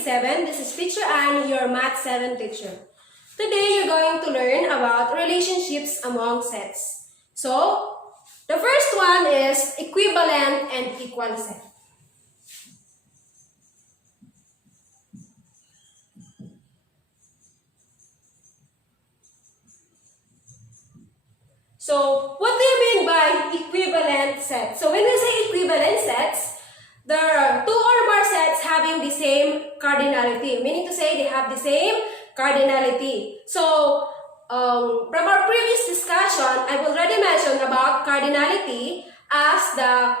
7. This is Teacher Anne, your Math 7 teacher. Today, you're going to learn about relationships among sets. So, the first one is equivalent and equal set. So, what do you mean by equivalent sets? So, when we say equivalent sets, there are two or more sets having the same cardinality, meaning to say they have the same cardinality. So, from our previous discussion, I've already mentioned about cardinality as the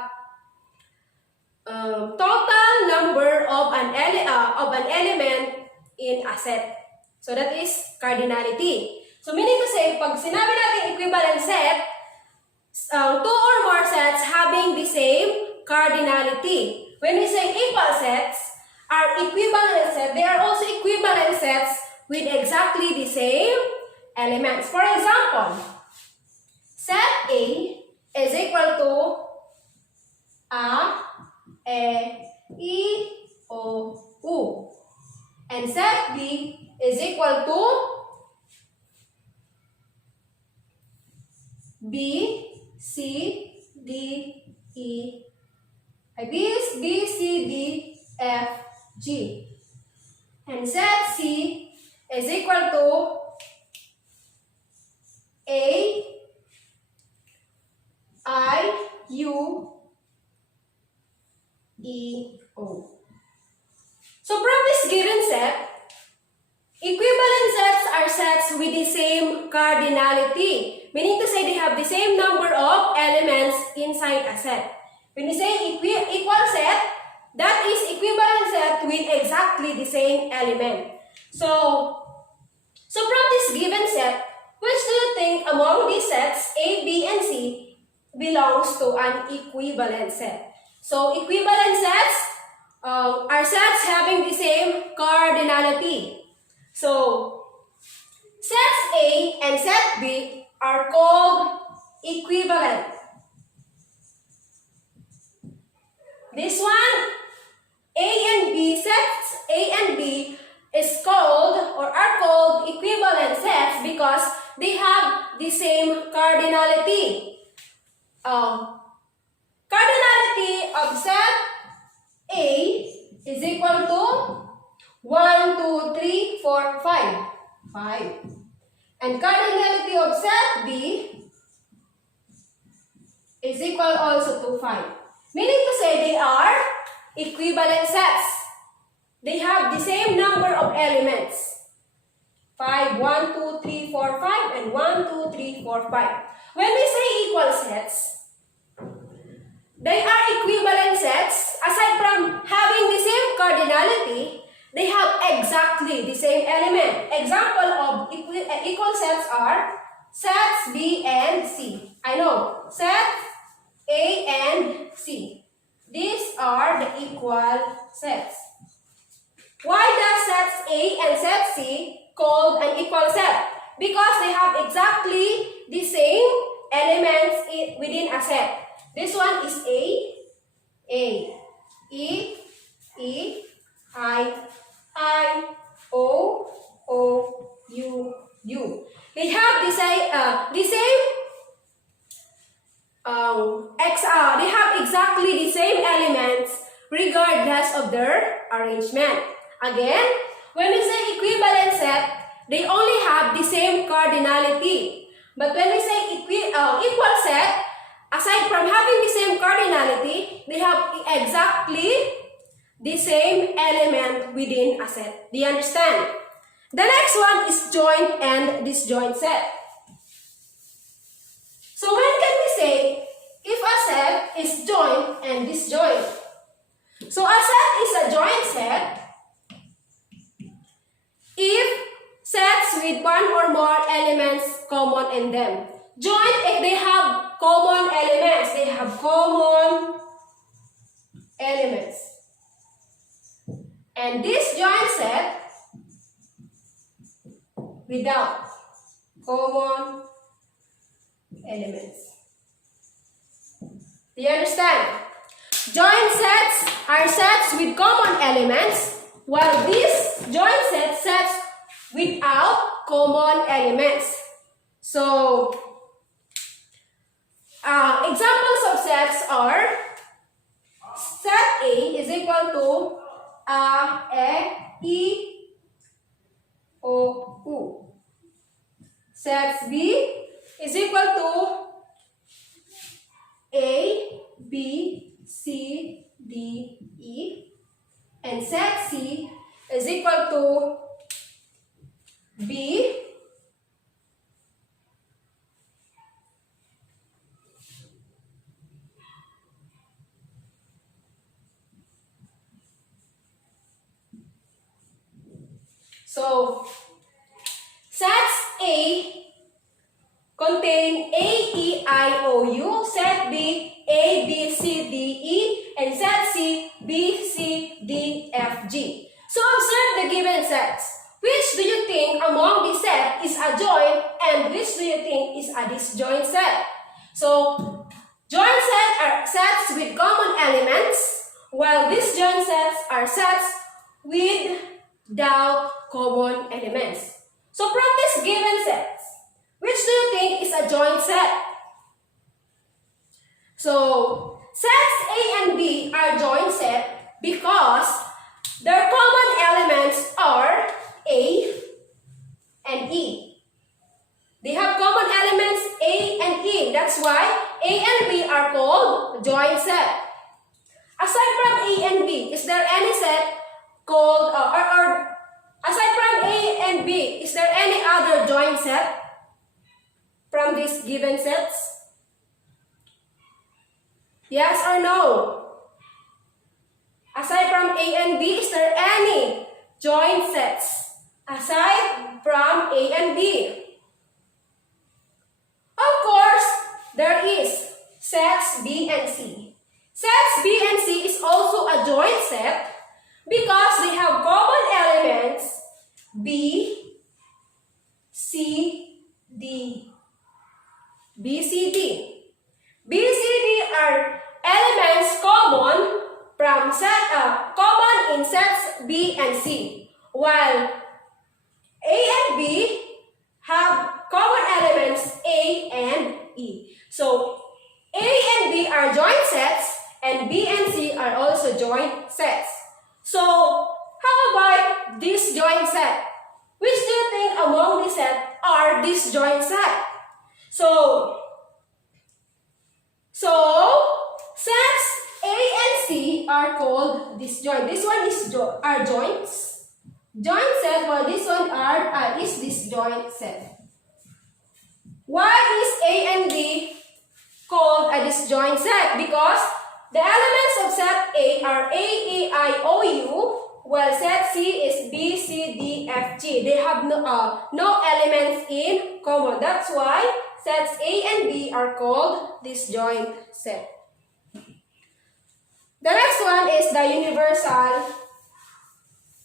total number of an element in a set. So, that is cardinality. So, meaning to say, pag sinabi natin equivalent set, two or more sets having the same cardinality. When we say equal sets are equivalent sets, they are also equivalent sets with exactly the same elements. For example, set A is equal to A, E, O, U. And set B is equal to B, C, D, E, B, C, D, F, G. And set C is equal to A, I, U, E, O. So from this given set, equivalent sets are sets with the same cardinality, meaning to say they have the same number of elements inside a set. When we say equal set, that is equivalent set with exactly the same element. So from this given set, which do you think among these sets, A, B, and C, belongs to an equivalent set? So equivalent sets are sets having the same cardinality. So, sets A and set B are called equivalent. This one, A and B, sets A and B is called or are called equivalent sets because they have the same cardinality. Cardinality of set A is equal to 1, 2, 3, 4, 5. 5. And cardinality of set B is equal also to 5. Meaning to say they are equivalent sets. They have the same number of elements. 5, 1, 2, 3, 4, 5, and 1, 2, 3, 4, 5. When we say equal sets, they are equivalent sets. Aside from having the same cardinality, they have exactly the same element. Example of equal sets are sets B and C. I know, sets A and C. These are the equal sets. Why does sets A and set C called an equal set? Because they have exactly the same elements within a set. This one is A, E, I, O, U. They have the same they have exactly the same elements regardless of their arrangement. Again, when we say equivalent set, they only have the same cardinality. But when we say equal set, aside from having the same cardinality, they have exactly the same element within a set. Do you understand? The next one is joint and disjoint set. So when can we say if a set is joint and disjoint? So a set is a joint set if sets with one or more elements common in them. Joint if they have common elements. They have common elements. And disjoint set without common elements. Do you understand? Joint sets are sets with common elements. while this joint set sets without common elements. So, examples of sets are set A is equal to A, E, O, U. Sets B is equal to A, B, C, D, E. And set C is equal to B, so sets A contain A, E, I, O, U, set B, A, B, C, D, E, and set C, B, C, D, F, G. So observe the given sets. Which do you think among these sets is a joint and which do you think is a disjoint set? So joint sets are sets with common elements, while disjoint sets are sets without common elements. So from these given sets, which do you think is a joint set? So sets A and B are joint set because their common elements are A and E. They have common elements A and E. That's why A and B are called joint set. Aside from A and B, is there any set called aside from A and B, is there any other joint set from these given sets? Yes or no? Aside from A and B, is there any joint sets aside from A and B? Of course, there is sets B and C. Sets B and C is also a joint set because they have common elements B, C, D. B, C, D. B, C, D are elements common from common in sets B and C, while A and B have common elements A and E. So A and B are joint sets and B and C are also joint sets. So how about this joint set? Which do you think among these sets are this joint set? So sets A and C are called disjoint. This one is are joints. Joint set, while this one is disjoint set. Why is A and B called a disjoint set? Because the elements of set A are A, E, I, O, U, while set C is B, C, D, F, G. They have no elements in common. That's why sets A and B are called disjoint set. The next one is the universal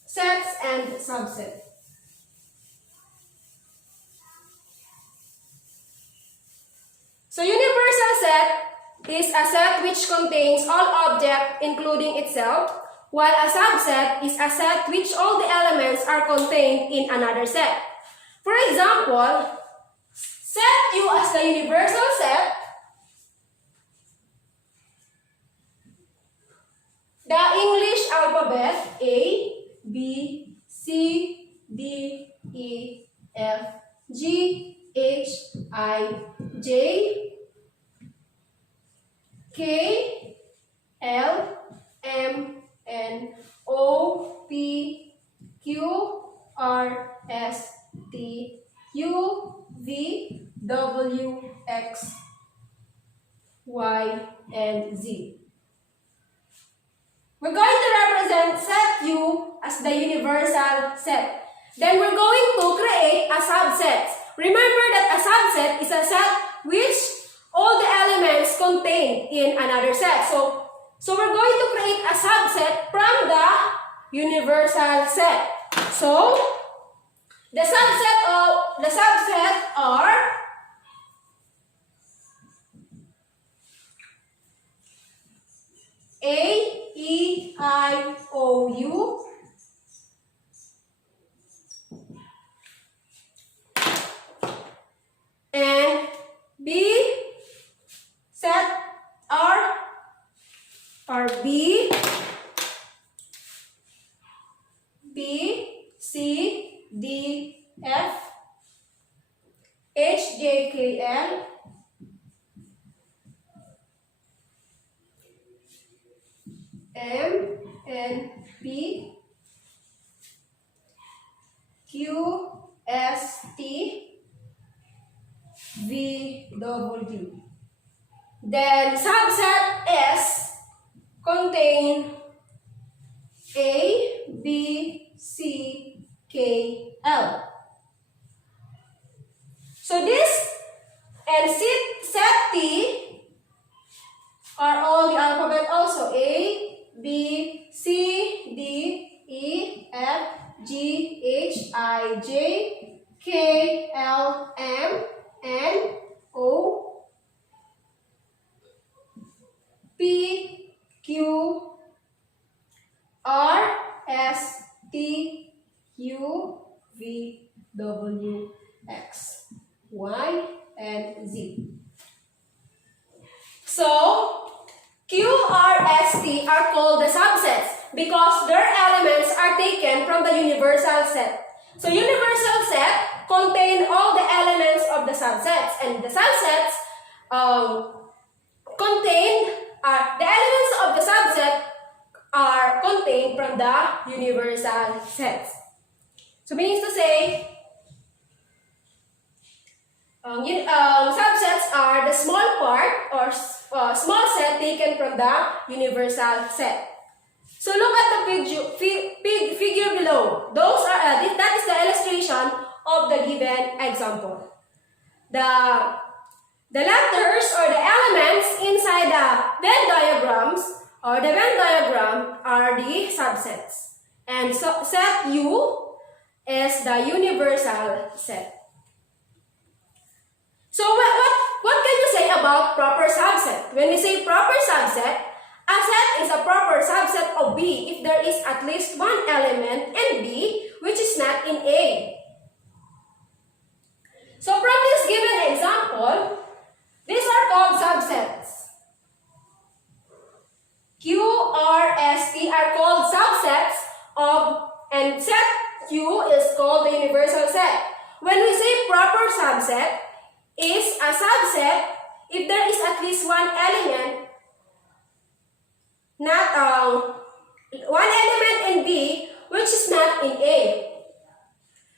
sets and subset. So universal set is a set which contains all objects including itself, while a subset is a set which all the elements are contained in another set. For example, set U as the universal set. The English alphabet A, B, C, D, E, F, G, H, I, J, K, L, M, N, O, P, Q, R, S, T, U, V, W, X, Y, and Z. We're going to represent set U as the universal set. Then we're going to create a subset. Remember that a subset is a set which all the elements contained in another set. So we're going to create a subset from the universal set. So the subset are A, E, I, O, U, P, C, D, F, H, J, K, L, M, N, P, Q, S, T, V, W. Then subset S contain A, B, C, K, L. So this and set T are all the alphabet also. A, B, C, D, E, F, G, H, I, J, K, L, M, N, O, P, Q, R, S, T, U, V, W, X, Y, and Z. So, Q, R, S, T are called the subsets because their elements are taken from the universal set. So, universal set contain all the elements of the subsets, and the subsets the elements of the subset are contained from the universal sets. So, means to say, subsets are the small part or small set taken from the universal set. So look at the figure below. That is the illustration of the given example. The letters or the elements inside the Venn diagrams or the Venn diagram are the subsets. And so set U is the universal set. So what can you say about proper subset? When we say proper subset, a set is a proper subset of B if there is at least one element in B which is not in A. So from this given example, these are called subsets. Q, R, S, T are called subsets of, and set Q is called the universal set. When we say proper subset, is a subset if there is at least one element, one element in B which is not in A.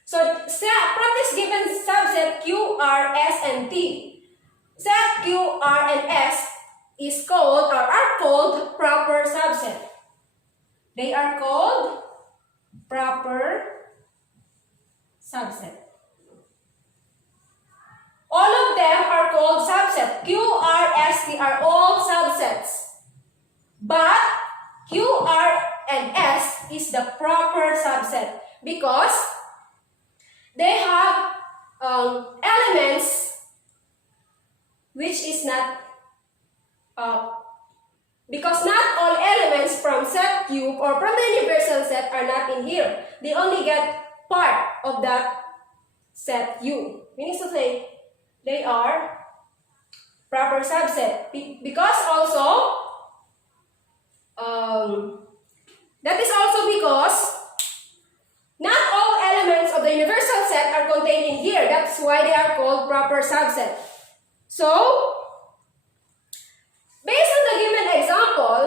So from this given subset Q, R, S, and T, set Q, R, and S is called or are called proper subset. They are called proper subset. All of them are called subsets. Q, R, S, T are all subsets. But Q, R, and S is the proper subset because they have elements which is not, because not all elements from set Q or from the universal set are not in here. They only get part of that set U. Meaning to say, they are proper subset because also that is also because not all elements of the universal set are contained in here. That's why they are called proper subset. So based on the given example,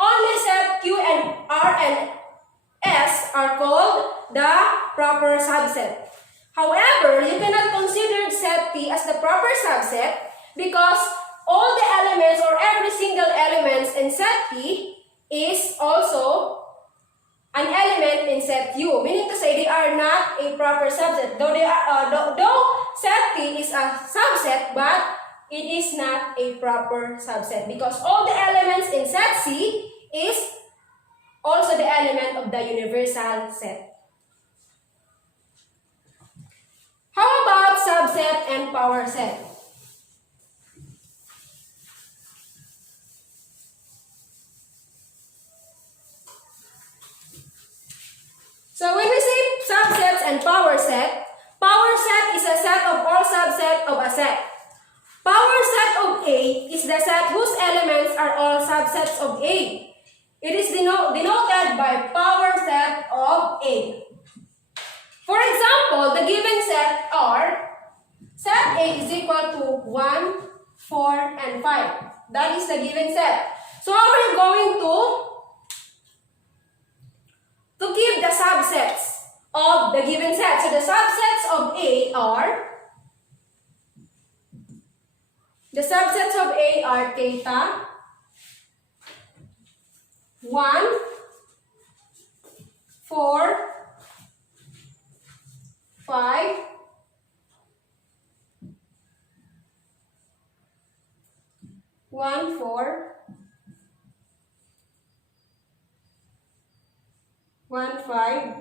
only set Q and R and S are called the proper subset. However, you cannot consider set T as the proper subset because all the elements or every single element in set T is also an element in set U. Meaning to say they are not a proper subset. Though set T is a subset, but it is not a proper subset because all the elements in set C is also the element of the universal set. How about subset and power set? So when we say subsets and power set is a set of all subsets of a set. Power set of A is the set whose elements are all subsets of A. It is denoted by power set of A. For example, the given set are, set A is equal to 1, 4, and 5. That is the given set. So how are you going to give the subsets of the given set? So the subsets of A are, theta, 1, 4, 5, 1, 4, 1, 5,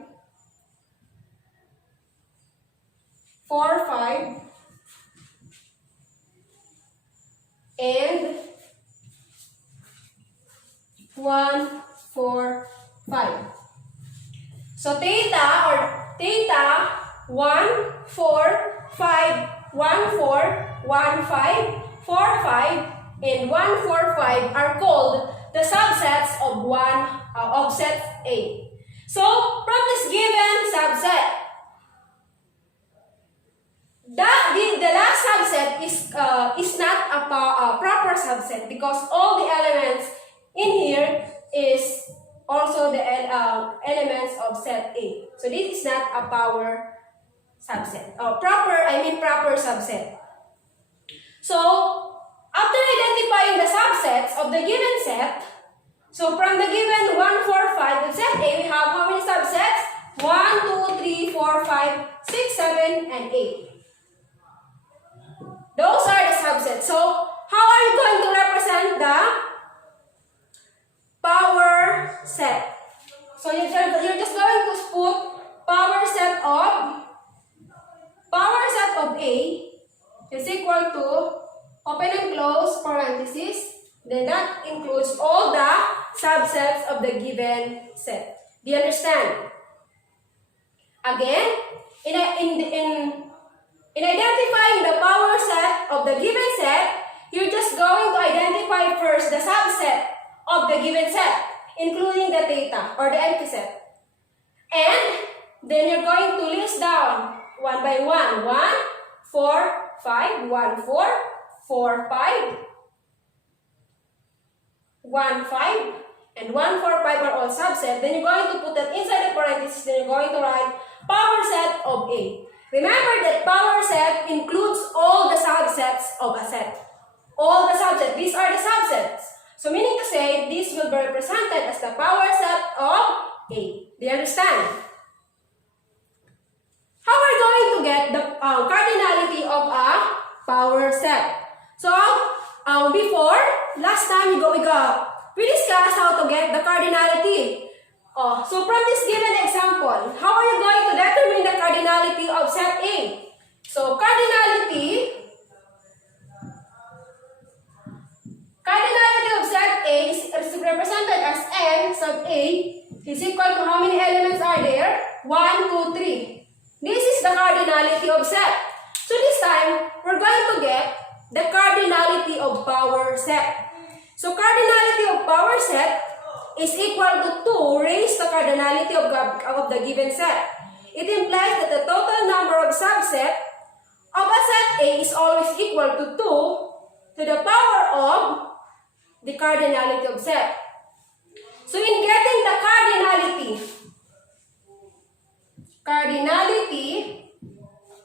4, 5, and 1, 4, 5. So theta 1, 4, 5, 1, 4, 1, 5, 4, 5, and 1, 4, 5 are called the subsets of set A. So from this given subset, the last subset is not a proper subset because all the elements in here is also the elements of set A. So this is not a power subset. Proper subset. So after identifying the subsets of the given set, so from the given 1, 4, 5 of set A, we have how many subsets? 1, 2, 3, 4, 5, 6, 7, and 8. Those are the subsets. So how are you going to represent the power set? So you're just going to put power set of A is equal to open and close parentheses. Then that includes all the subsets of the given set. Do you understand? Again, in identifying the power set of the given set, you're just going to identify first the subset of the given set, including the theta or the empty set. And then you're going to list down one by one. 1, 4, 5, 1, 4, 4, 5, 1, 5, and 1, 4, 5 are all subset. Then you're going to put that inside the parentheses. Then you're going to write power set of A. Remember that power set includes all the subsets of a set. All the subsets. These are the subsets. So meaning to say, this will be represented as the power set of A. Do you understand? How are we going to get the cardinality of a power set? So before, last time we discussed how to get the cardinality. So from this given example, how are you going to determine the cardinality of set A? So cardinality of set A is represented as n sub A is equal to how many elements are there? 1, 2, 3. This is the cardinality of set. So this time, we're going to get the cardinality of power set. So cardinality of power set is equal to 2 raised to cardinality of the given set. It implies that the total number of subset of a set A is always equal to 2 to the power of the cardinality of set. So in getting the cardinality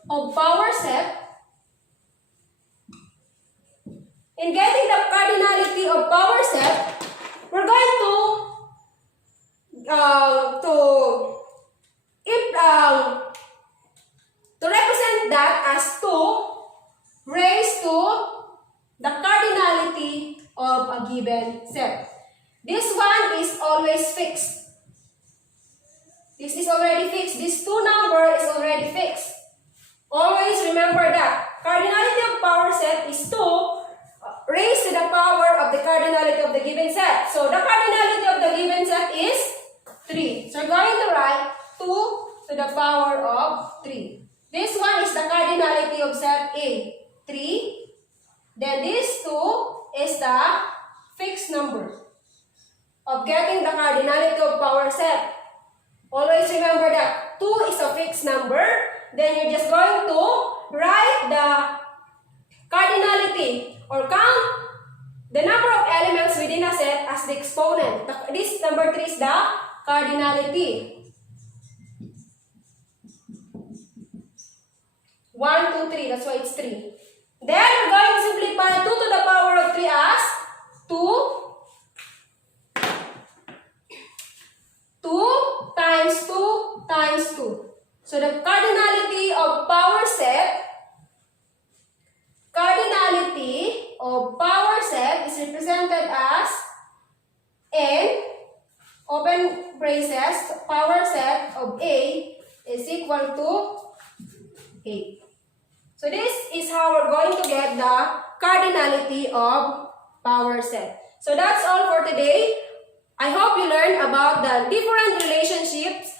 of power set, we're going to represent that as 2 raised to the cardinality of a given set. This one is always fixed. This is already fixed. This 2 number is already fixed. Always remember that. Cardinality of power set is 2 raised to the power of the cardinality of the given set. So the cardinality of the given set is 3. So we're going to write 2 to the power of 3. This one is the cardinality of set A, 3. Then this 2 is the fixed number of getting the cardinality of power set. Always remember fixed number, then you're just going to write the cardinality or count the number of elements within a set as the exponent. This number 3 is the cardinality. 1, 2, 3. That's why it's 3. Then we're going to simplify 2 to the power of 3 as 2. 2 times 2 times 2. So the cardinality of power set is represented as n, open braces, power set of A is equal to 8. So this is how we're going to get the cardinality of power set. So that's all for today. I hope you learned about the different relationships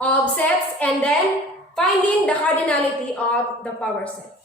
of sets and then finding the cardinality of the power set.